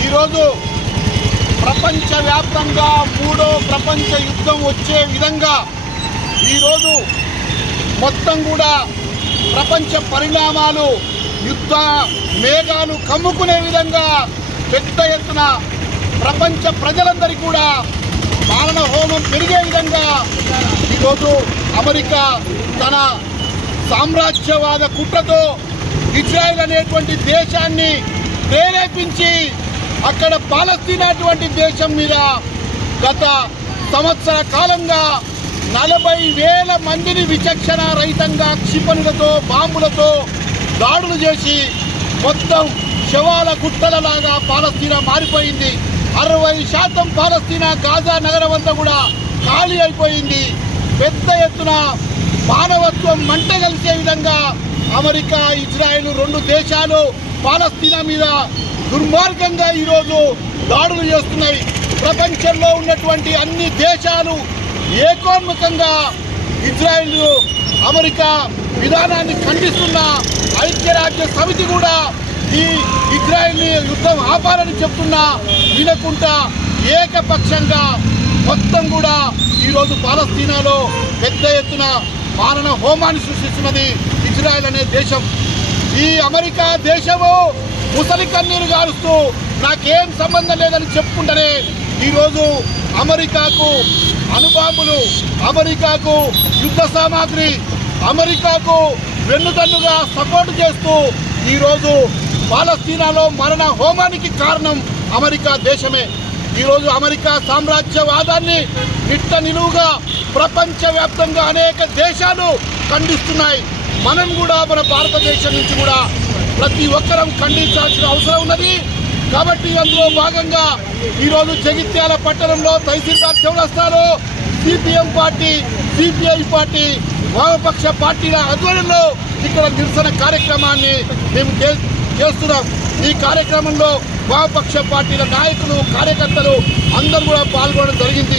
ఈరోజు ప్రపంచవ్యాప్తంగా మూడో ప్రపంచ యుద్ధం వచ్చే విధంగా ఈరోజు మొత్తం కూడా ప్రపంచ పరిణామాలు యుద్ధ మేఘాలు కమ్ముకునే విధంగా పెద్ద ఎత్తున ప్రపంచ ప్రజలందరికీ కూడా మారణ హోమం పెరిగే విధంగా ఈరోజు అమెరికా తన సామ్రాజ్యవాద కుట్రతో ఇజ్రాయెల్ అనేటువంటి దేశాన్ని ప్రేరేపించి అక్కడ పాలస్తీనా అటువంటి దేశం మీద గత సంవత్సర కాలంగా నలభై వేల మందిని విచక్షణ రహితంగా క్షిపణులతో బాంబులతో దాడులు చేసి మొత్తం శవాల గుట్టలలాగా పాలస్తీనా మారిపోయింది. అరవై శాతం పాలస్తీనా గాజా నగరం అంతా కూడా ఖాళీ అయిపోయింది. పెద్ద ఎత్తున మానవత్వం మంట కలిసే విధంగా అమెరికా ఇజ్రాయెల్ రెండు దేశాలు పాలస్తీనా మీద దుర్మార్గంగా ఈరోజు దాడులు చేస్తున్నాయి. ప్రపంచంలో ఉన్నటువంటి అన్ని దేశాలు ఏకోన్ముఖంగా ఇజ్రాయిల్ అమెరికా విధానాన్ని ఖండిస్తున్న ఐక్యరాజ్య సమితి కూడా ఈ ఇజ్రాయిల్ని యుద్ధం ఆపాలని చెప్తున్నా వినకుండా ఏకపక్షంగా మొత్తం కూడా ఈరోజు పాలస్తీనాలో పెద్ద ఎత్తున మారణ హోమాన్ని సృష్టిస్తున్నది ఇజ్రాయెల్ అనే దేశం. ఈ అమెరికా దేశము ముసలి కన్నీరు గారుస్తూ నాకేం సంబంధం లేదని చెప్పుకుంటేనే ఈరోజు అమెరికాకు అణుబాంబులు అమెరికాకు యుద్ధ సామాగ్రి అమెరికాకు వెన్నుదన్నుగా సపోర్ట్ చేస్తూ ఈరోజు పాలస్తీనాలో మరణ హోమానికి కారణం అమెరికా దేశమే. ఈరోజు అమెరికా సామ్రాజ్యవాదాన్ని నిట్ట నిలువుగా ప్రపంచవ్యాప్తంగా అనేక దేశాలు ఖండిస్తున్నాయి. మనం కూడా మన భారతదేశం నుంచి కూడా ప్రతి ఒక్కరం ఖండించాల్సిన అవసరం ఉన్నది. కాబట్టి అందులో భాగంగా ఈరోజు జగిత్యాల పట్టణంలో తహసీల్దార్ చౌరస్తాలో సిపిఎం పార్టీ సిపిఐ పార్టీ వామపక్ష పార్టీల ఆధ్వర్యంలో ఇక్కడ నిరసన కార్యక్రమాన్ని మేము చే- చేస్తున్నాం. ఈ కార్యక్రమంలో వామపక్ష పార్టీల నాయకులు కార్యకర్తలు అందరూ కూడా పాల్గొనడం జరిగింది.